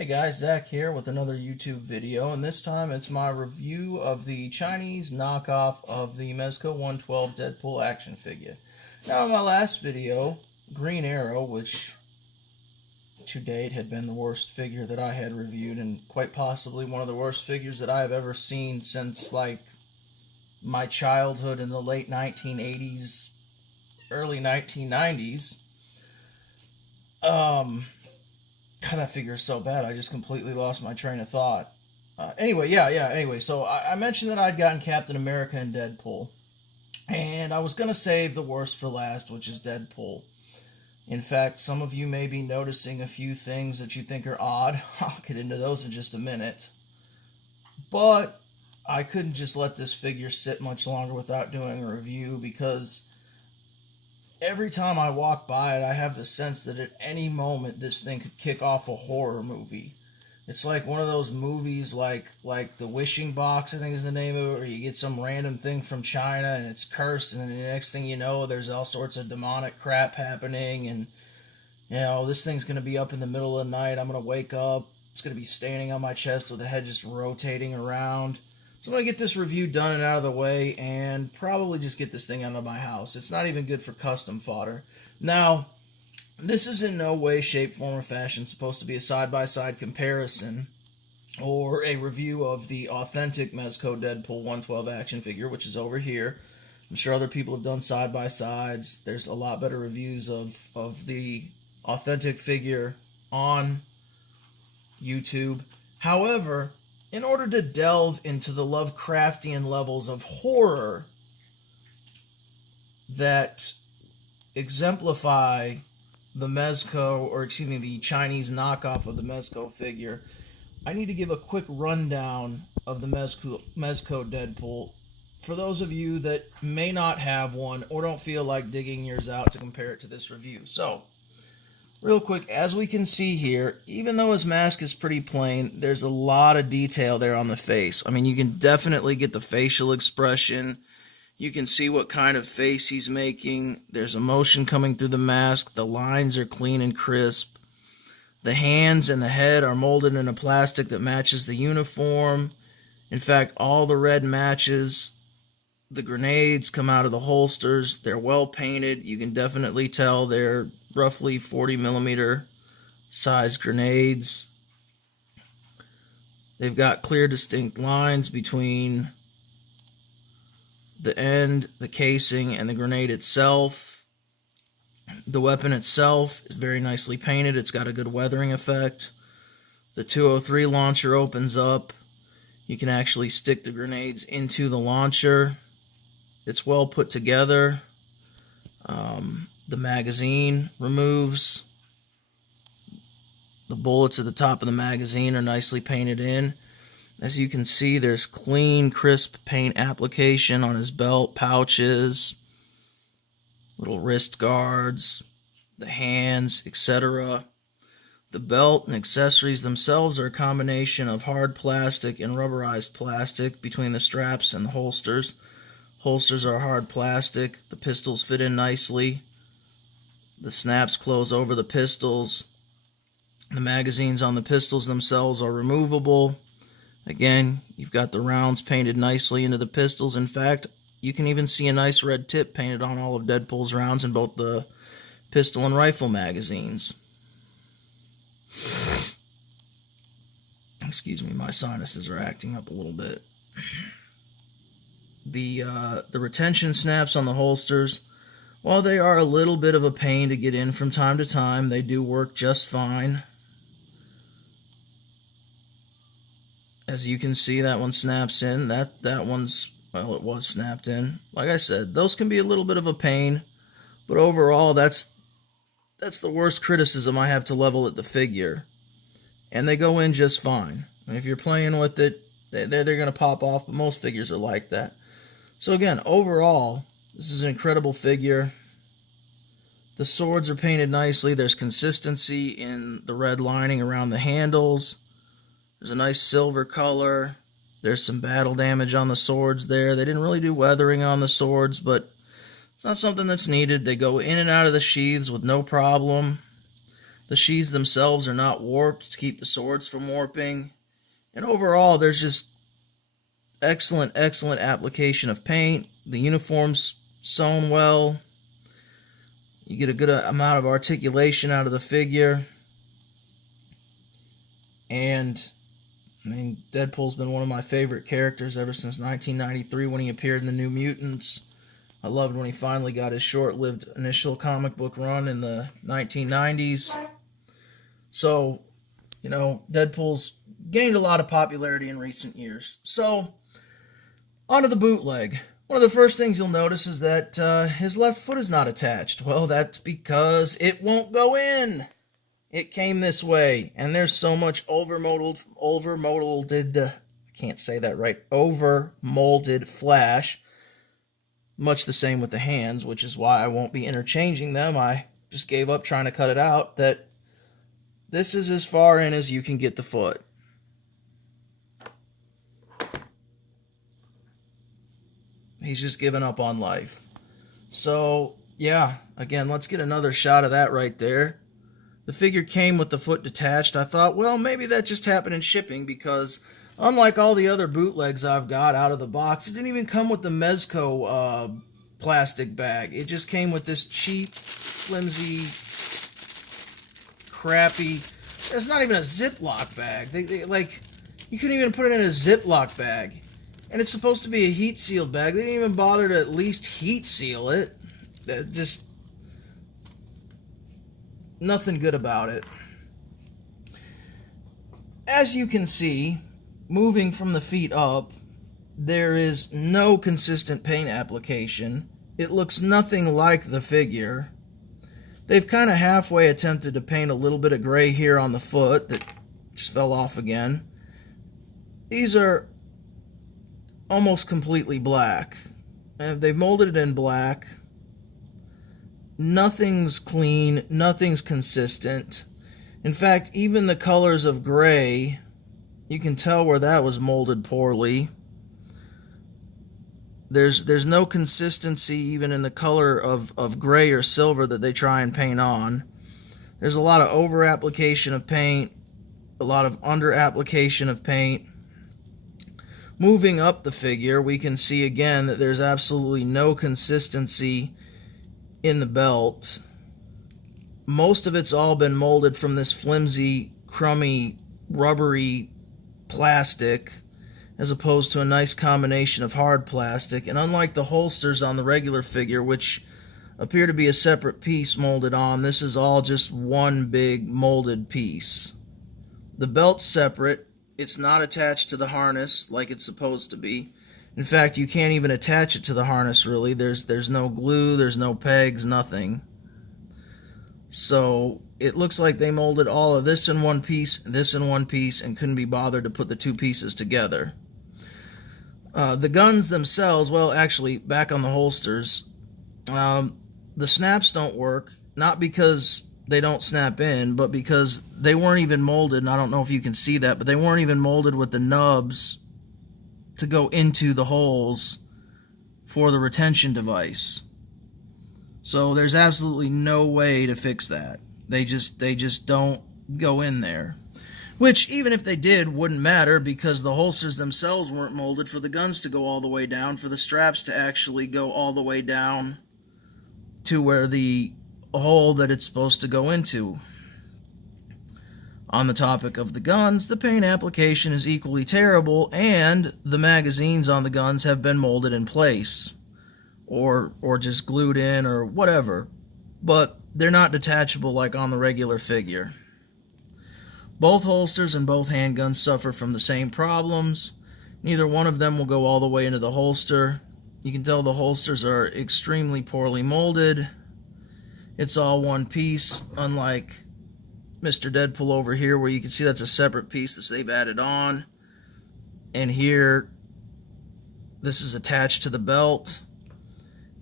Hey guys, Zach here with another YouTube video, and this time it's my review of the Chinese knockoff of the Mezco 112 Deadpool action figure. Now in my last video, Green Arrow, which to date had been the worst figure that I had reviewed, and quite possibly one of the worst figures that I have ever seen since like my childhood in the late 1980s, early 1990s. God, that figure is so bad, I just completely lost my train of thought. Anyway, so I mentioned that I'd gotten Captain America and Deadpool. And I was going to save the worst for last, which is Deadpool. In fact, some of you may be noticing a few things that you think are odd. I'll get into those in just a minute. But I couldn't just let this figure sit much longer without doing a review, because every time I walk by it, I have the sense that at any moment this thing could kick off a horror movie. It's like one of those movies like The Wishing Box, I think is the name of it, where you get some random thing from China and it's cursed, and then the next thing you know, there's all sorts of demonic crap happening, and this thing's going to be up in the middle of the night. I'm going to wake up. It's going to be standing on my chest with the head just rotating around. So I'm going to get this review done and out of the way, and probably just get this thing out of my house. It's not even good for custom fodder. Now, this is in no way, shape, form, or fashion supposed to be a side-by-side comparison or a review of the authentic Mezco Deadpool 112 action figure, which is over here. I'm sure other people have done side-by-sides. There's a lot better reviews of the authentic figure on YouTube. However, in order to delve into the Lovecraftian levels of horror that exemplify the the Chinese knockoff of the Mezco figure, I need to give a quick rundown of the Mezco Deadpool for those of you that may not have one or don't feel like digging yours out to compare it to this review. So, real quick, as we can see here, even though his mask is pretty plain, there's a lot of detail there on the face. I mean, you can definitely get the facial expression. You can see what kind of face he's making. There's emotion coming through the mask. The lines are clean and crisp. The hands and the head are molded in a plastic that matches the uniform. In fact, all the red matches. The grenades come out of the holsters. They're well painted. You can definitely tell they're roughly 40 millimeter size grenades. They've got clear, distinct lines between the end, the casing, and the grenade itself. The weapon itself is very nicely painted. It's got a good weathering effect. The 203 launcher opens up. You can actually stick the grenades into the launcher. It's well put together. The magazine removes. The bullets at the top of the magazine are nicely painted in. As you can see, there's clean, crisp paint application on his belt, pouches, little wrist guards, the hands, etc. The belt and accessories themselves are a combination of hard plastic and rubberized plastic between the straps and the holsters. Holsters are hard plastic. The pistols fit in nicely. The snaps close over the pistols. The magazines on the pistols themselves are removable. Again, you've got the rounds painted nicely into the pistols. In fact, you can even see a nice red tip painted on all of Deadpool's rounds in both the pistol and rifle magazines. Excuse me, my sinuses are acting up a little bit. The retention snaps on the holsters, while they are a little bit of a pain to get in from time to time, they do work just fine. As you can see, that one snaps in. That one's, well, it was snapped in. Like I said, those can be a little bit of a pain, but overall, that's the worst criticism I have to level at the figure. And they go in just fine. And if you're playing with it, they're going to pop off, but most figures are like that. So again, overall, this is an incredible figure. The swords are painted nicely. There's consistency in the red lining around the handles. There's a nice silver color. There's some battle damage on the swords there. They didn't really do weathering on the swords, but it's not something that's needed. They go in and out of the sheaths with no problem. The sheaths themselves are not warped to keep the swords from warping. And overall, there's just excellent, excellent application of paint. The uniform's sewn well. You get a good amount of articulation out of the figure. And, I mean, Deadpool's been one of my favorite characters ever since 1993 when he appeared in the New Mutants. I loved when he finally got his short-lived initial comic book run in the 1990s. So, you know, Deadpool's gained a lot of popularity in recent years. So, onto the bootleg. One of the first things you'll notice is that his left foot is not attached. Well, that's because it won't go in. It came this way, and there's so much over-molded, I can't say that right, over-molded flash. Much the same with the hands, which is why I won't be interchanging them. I just gave up trying to cut it out. That this is as far in as you can get the foot. He's just given up on life. So, yeah, again, let's get another shot of that right there. The figure came with the foot detached. I thought, well, maybe that just happened in shipping because unlike all the other bootlegs I've got out of the box, it didn't even come with the Mezco plastic bag. It just came with this cheap, flimsy, crappy... It's not even a Ziploc bag. Like, you couldn't even put it in a Ziploc bag. And it's supposed to be a heat-sealed bag. They didn't even bother to at least heat-seal it. Just... nothing good about it. As you can see, moving from the feet up, there is no consistent paint application. It looks nothing like the figure. They've kind of halfway attempted to paint a little bit of gray here on the foot that just fell off again. These are almost completely black. They've molded it in black. Nothing's clean, nothing's consistent. In fact, even the colors of gray, you can tell where that was molded poorly. There's no consistency even in the color of gray or silver that they try and paint on. There's a lot of over application of paint, a lot of under application of paint. Moving up the figure, we can see again that there's absolutely no consistency in the belt. Most of it's all been molded from this flimsy, crummy, rubbery plastic as opposed to a nice combination of hard plastic. And unlike the holsters on the regular figure, which appear to be a separate piece molded on, this is all just one big molded piece. The belt's separate. It's not attached to the harness like it's supposed to be. In fact, you can't even attach it to the harness, really. There's no glue, there's no pegs, nothing. So it looks like they molded all of this in one piece, this in one piece, and couldn't be bothered to put the two pieces together. The guns themselves, well, actually, back on the holsters, the snaps don't work, not because they don't snap in, but because they weren't even molded, and I don't know if you can see that, but they weren't even molded with the nubs to go into the holes for the retention device. So there's absolutely no way to fix that. They just don't go in there. Which, even if they did, wouldn't matter because the holsters themselves weren't molded for the guns to go all the way down, for the straps to actually go all the way down to where the hole that it's supposed to go into. On the topic of the guns, the paint application is equally terrible, and the magazines on the guns have been molded in place, or just glued in, or whatever. But they're not detachable like on the regular figure. Both holsters and both handguns suffer from the same problems. Neither one of them will go all the way into the holster. You can tell the holsters are extremely poorly molded. It's all one piece, unlike Mr. Deadpool over here, where you can see that's a separate piece that they've added on. And here, this is attached to the belt.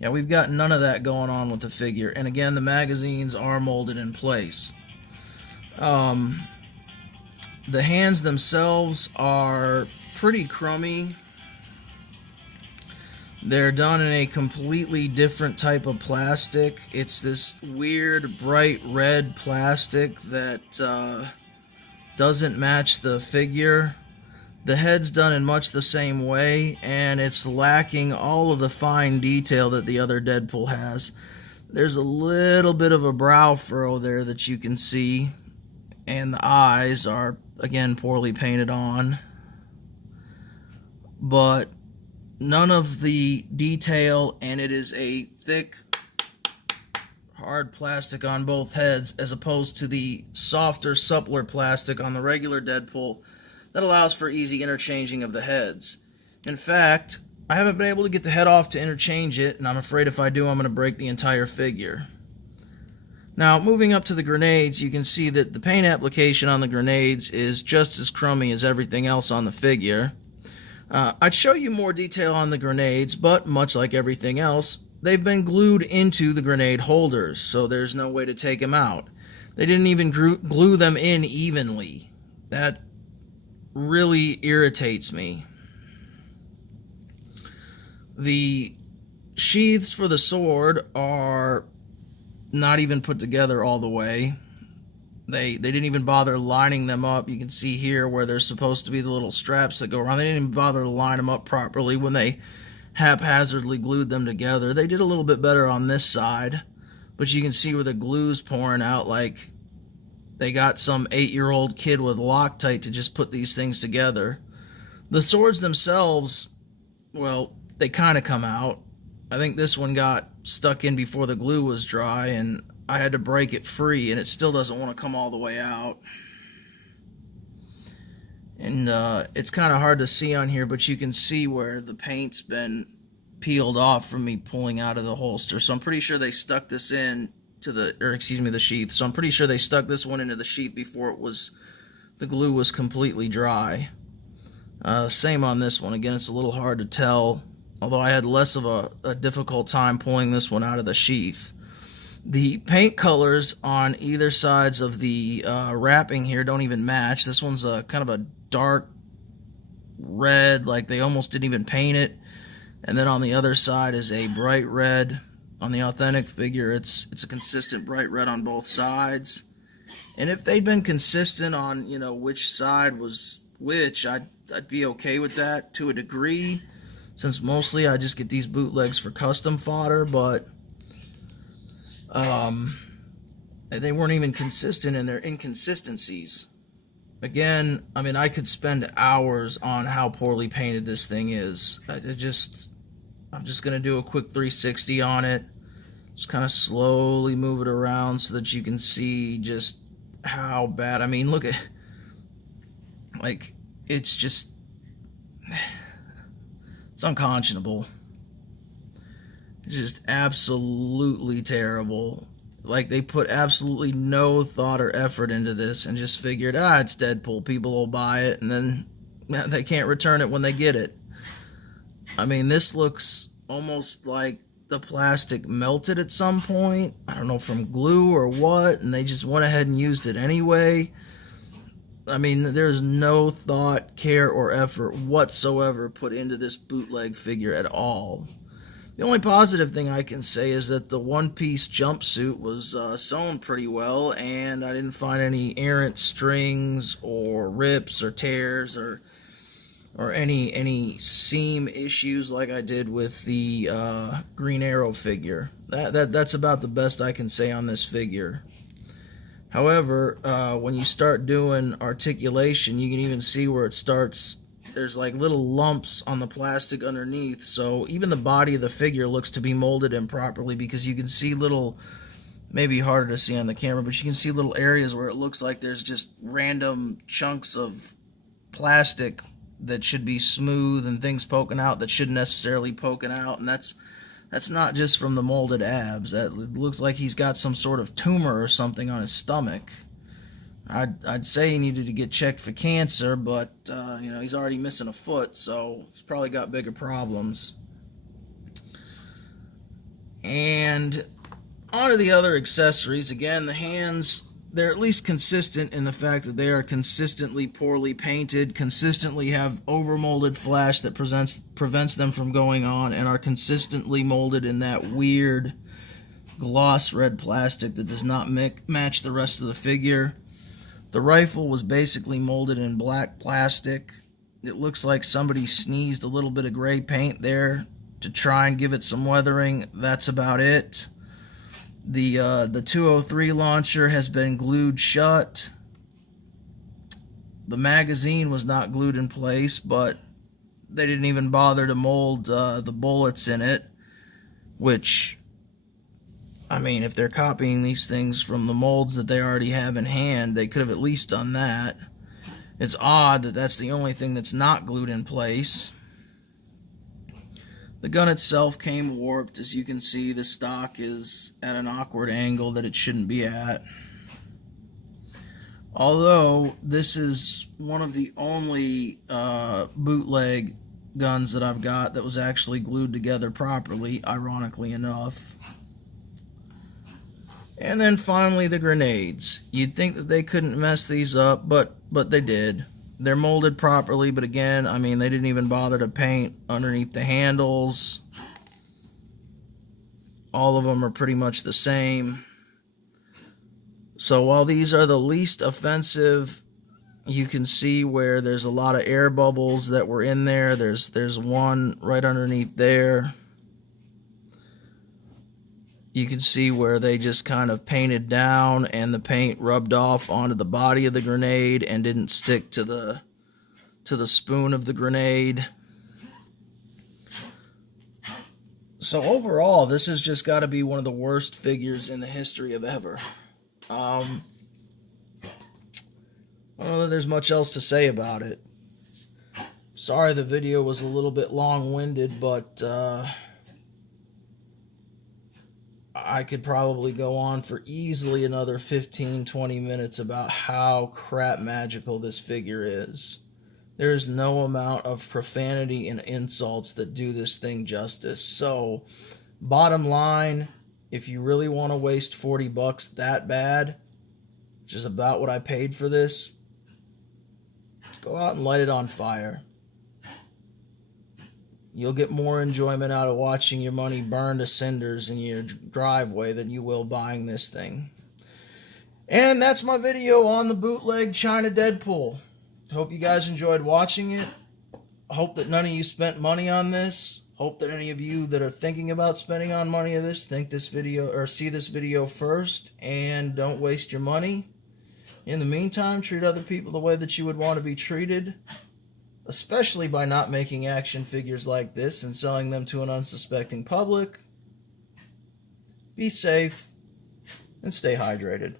Yeah, we've got none of that going on with the figure. And again, the magazines are molded in place. The hands themselves are pretty crummy. They're done in a completely different type of plastic. It's this weird bright red plastic that doesn't match the figure. The head's done in much the same way, and it's lacking all of the fine detail that the other Deadpool has. There's a little bit of a brow furrow there that you can see, and the eyes are, again, poorly painted on. But none of the detail, and it is a thick, hard plastic on both heads, as opposed to the softer, suppler plastic on the regular Deadpool that allows for easy interchanging of the heads. In fact, I haven't been able to get the head off to interchange it, and I'm afraid if I do, I'm going to break the entire figure. Now, moving up to the grenades, you can see that the paint application on the grenades is just as crummy as everything else on the figure. I'd show you more detail on the grenades, but much like everything else, they've been glued into the grenade holders, so there's no way to take them out. They didn't even glue them in evenly. That really irritates me. The sheaths for the sword are not even put together all the way. They didn't even bother lining them up. You can see here where there's supposed to be the little straps that go around. They didn't even bother to line them up properly when they haphazardly glued them together. They did a little bit better on this side, but you can see where the glue's pouring out like they got some 8-year-old kid with Loctite to just put these things together. The swords themselves, well, they kind of come out. I think this one got stuck in before the glue was dry, and I had to break it free, and it still doesn't want to come all the way out. And it's kind of hard to see on here, but you can see where the paint's been peeled off from me pulling out of the holster. So I'm pretty sure they stuck this in to the sheath. So I'm pretty sure they stuck this one into the sheath before the glue was completely dry. Same on this one. Again, it's a little hard to tell, although I had less of a difficult time pulling this one out of the sheath. The paint colors on either sides of the wrapping here don't even match. This one's a kind of a dark red, like they almost didn't even paint it. And then on the other side is a bright red. On the authentic figure, it's a consistent bright red on both sides. And if they'd been consistent on, which side was which, I'd be okay with that to a degree, since mostly I just get these bootlegs for custom fodder, but they weren't even consistent in their inconsistencies. Again, I mean, I could spend hours on how poorly painted this thing is. I'm just going to do a quick 360 on it. Just kind of slowly move it around so that you can see just how bad. I mean, look at, like, it's just, it's unconscionable. It's just absolutely terrible. Like, they put absolutely no thought or effort into this and just figured, it's Deadpool, people will buy it, and then they can't return it when they get it. I mean, this looks almost like the plastic melted at some point. I don't know, from glue or what, and they just went ahead and used it anyway. I mean, there's no thought, care, or effort whatsoever put into this bootleg figure at all. The only positive thing I can say is that the one-piece jumpsuit was sewn pretty well, and I didn't find any errant strings or rips or tears or any seam issues like I did with the Green Arrow figure. That's about the best I can say on this figure. However, when you start doing articulation, you can even see where it starts. There's like little lumps on the plastic underneath, so even the body of the figure looks to be molded improperly, because you can see little, maybe harder to see on the camera, but you can see little areas where it looks like there's just random chunks of plastic that should be smooth and things poking out that shouldn't necessarily poking out, and that's not just from the molded abs. That looks like he's got some sort of tumor or something on his stomach. I'd say he needed to get checked for cancer, but he's already missing a foot, so he's probably got bigger problems. And on to the other accessories. Again, the hands they're at least consistent in the fact that they are consistently poorly painted, consistently have overmolded flash that prevents them from going on, and are consistently molded in that weird gloss red plastic that does not match the rest of the figure. The rifle was basically molded in black plastic. It looks like somebody sneezed a little bit of gray paint there to try and give it some weathering. That's about it. The 203 launcher has been glued shut. The magazine was not glued in place, but they didn't even bother to mold the bullets in it, which, I mean, if they're copying these things from the molds that they already have in hand, they could have at least done that. It's odd that that's the only thing that's not glued in place. The gun itself came warped. As you can see, the stock is at an awkward angle that it shouldn't be at. Although, this is one of the only bootleg guns that I've got that was actually glued together properly, ironically enough. And then finally, the grenades. You'd think that they couldn't mess these up, but they did. They're molded properly, but again, I mean, they didn't even bother to paint underneath the handles. All of them are pretty much the same. So while these are the least offensive, you can see where there's a lot of air bubbles that were in there. There's one right underneath there. You can see where they just kind of painted down and the paint rubbed off onto the body of the grenade and didn't stick to the spoon of the grenade. So overall, this has just got to be one of the worst figures in the history of ever. I don't know that there's much else to say about it. Sorry the video was a little bit long-winded, but I could probably go on for easily another 15-20 minutes about how crap magical this figure is. There is no amount of profanity and insults that do this thing justice. So, bottom line, if you really want to waste 40 bucks that bad, which is about what I paid for this, go out and light it on fire. You'll get more enjoyment out of watching your money burn to cinders in your driveway than you will buying this thing. And that's my video on the bootleg China Deadpool. Hope you guys enjoyed watching it. Hope that none of you spent money on this. Hope that any of you that are thinking about spending on money of this think this video or see this video first and don't waste your money. In the meantime, treat other people the way that you would want to be treated, especially by not making action figures like this and selling them to an unsuspecting public. Be safe and stay hydrated.